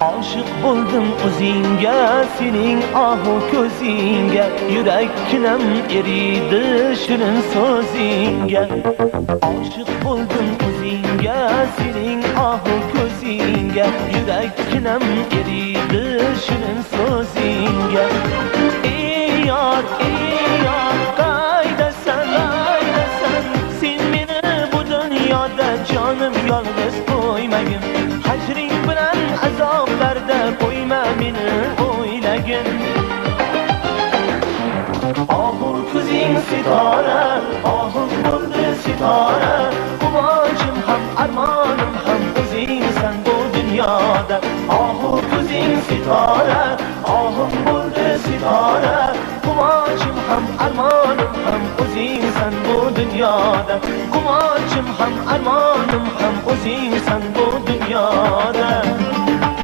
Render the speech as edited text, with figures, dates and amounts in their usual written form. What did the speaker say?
Aşık buldum o'zingga, sening ahu ko'zingga, yuraknim eridi shirin so'zingga. Aşık buldum o'zingga, sening ahu ko'zingga, yuraknim eridi shirin so'zingga. Ey yar, qaydasan, sen meni bu dunyoda jonim yolg'iz qo'ymagin. Hajring bilan azoblarda qo'yma meni o'ylagin. Ohu ko'zing sitora, ohu bo'ldi sitora, quvonchim ham armonim ham o'zingsan bu dunyoda. Ohu ko'zing sitora, ohu bo'ldi sitora, quvonchim ham armonim ham o'zingsan bu dunyoda. Quvonchim ham armonim